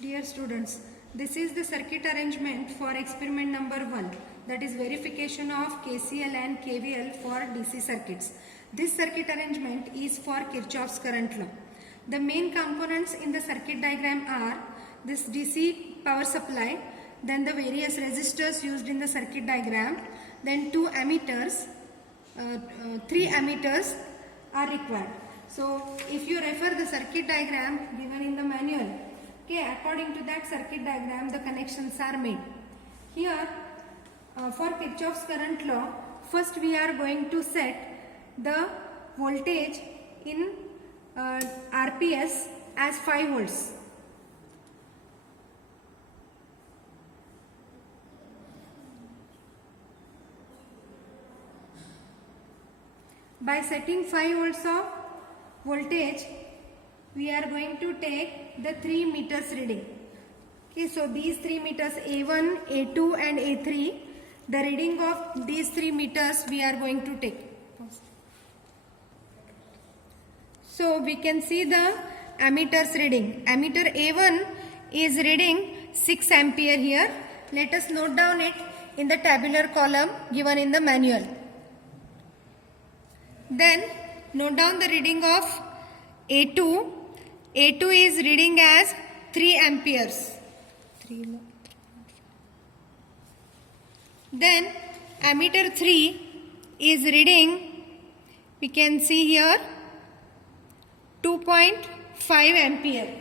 Dear students, this is the circuit arrangement for experiment number 1, that is verification of KCL and KVL for DC circuits. This circuit arrangement is for Kirchhoff's current law. The main components in the circuit diagram are this DC power supply, then the various resistors used in the circuit diagram, then 2 ammeters, 3 ammeters are required. So if you refer the circuit diagram given in the manual, okay, according to that circuit diagram the connections are made. Here for Kirchhoff's current law, first we are going to set the voltage in RPS as 5 volts. By setting 5 volts of voltage, we are going to take the 3 meters reading. Okay, so these 3 meters A1, A2 and A3, the reading of these 3 meters we are going to take. So we can see the ammeters reading. Ammeter A1 is reading 6 ampere here. Let us note down it in the tabular column given in the manual. Then note down the reading of A2. A2 is reading as 3 amperes. Then ammeter 3 is reading, we can see here, 2.5 ampere.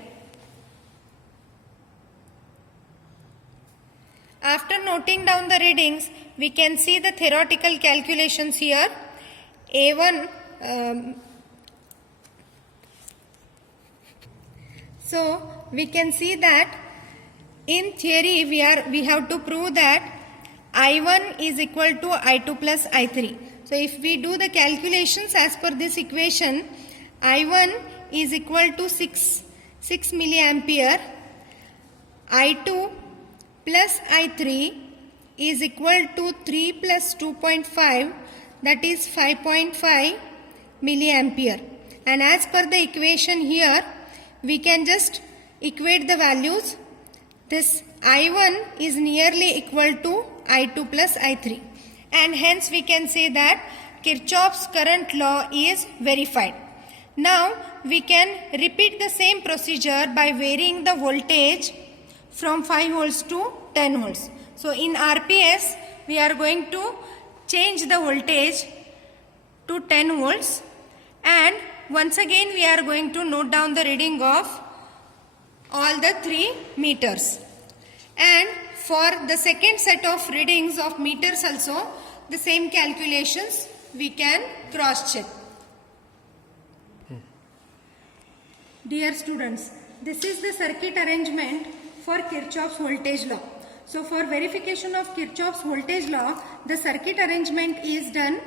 After noting down the readings, we can see the theoretical calculations here. A1 so we can see that in theory we have to prove that I1 is equal to I2 plus I3. So if we do the calculations as per this equation, I1 is equal to 6 milliampere, I2 plus I3 is equal to 3 plus 2.5, that is 5.5 milliampere. And as per the equation here, we can just equate the values. This I1 is nearly equal to I2 plus I3, and hence we can say that Kirchhoff's current law is verified. Now we can repeat the same procedure by varying the voltage from 5 volts to 10 volts. So in RPS we are going to change the voltage to 10 volts, and once again we are going to note down the reading of all the 3 meters. And for the second set of readings of meters also, the same calculations we can cross check. Dear students, this is the circuit arrangement for Kirchhoff's voltage law. So for verification of Kirchhoff's voltage law, the circuit arrangement is done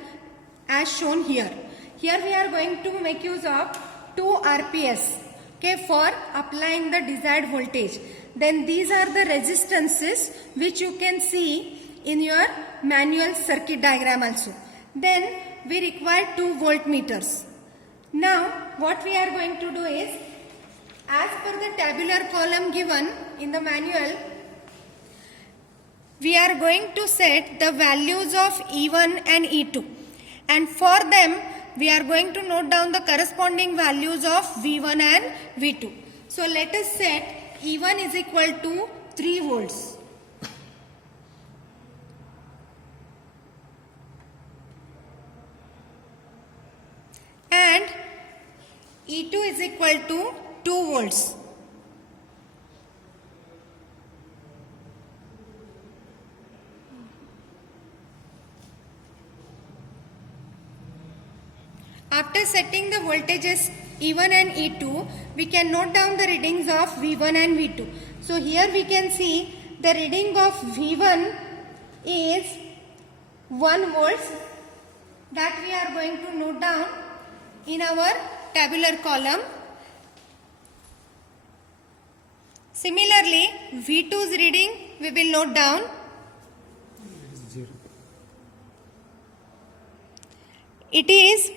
as shown here. Here we are going to make use of 2 RPS, okay, for applying the desired voltage. Then these are the resistances which you can see in your manual circuit diagram also. Then we require 2 voltmeters. Now what we are going to do is, as per the tabular column given in the manual, we are going to set the values of E1 and E2, and for them we are going to note down the corresponding values of V1 and V2. So let us set E1 is equal to 3 volts. And E2 is equal to 2 volts. After setting the voltages E1 and E2, we can note down the readings of V1 and V2. So here we can see the reading of V1 is 1 volts, that we are going to note down in our tabular column. Similarly, V2's reading we will note down. It is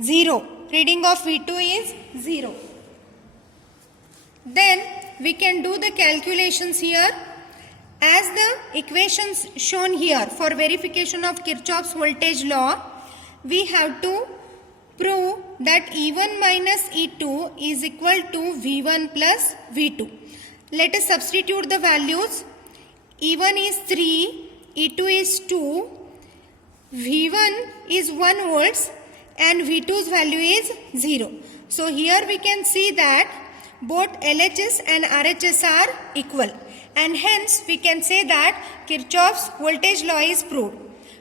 0. Reading of V2 is 0. Then we can do the calculations here. As the equations shown here for verification of Kirchhoff's voltage law, we have to prove that E1 minus E2 is equal to V1 plus V2. Let us substitute the values. E1 is 3, E2 is 2, V1 is 1 volts and V2's value is 0. So here we can see that both LHS and RHS are equal, and hence we can say that Kirchhoff's voltage law is proved.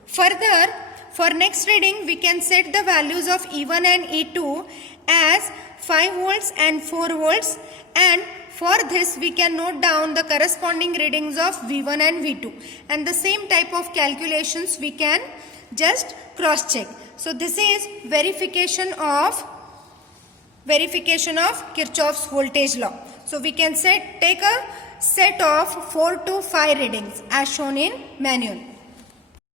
Further, for next reading we can set the values of E1 and E2 as 5 volts and 4 volts, and for this we can note down the corresponding readings of V1 and V2, and the same type of calculations we can just cross check. So this is verification of Kirchhoff's voltage law. So we can take a set of 4 to 5 readings as shown in manual.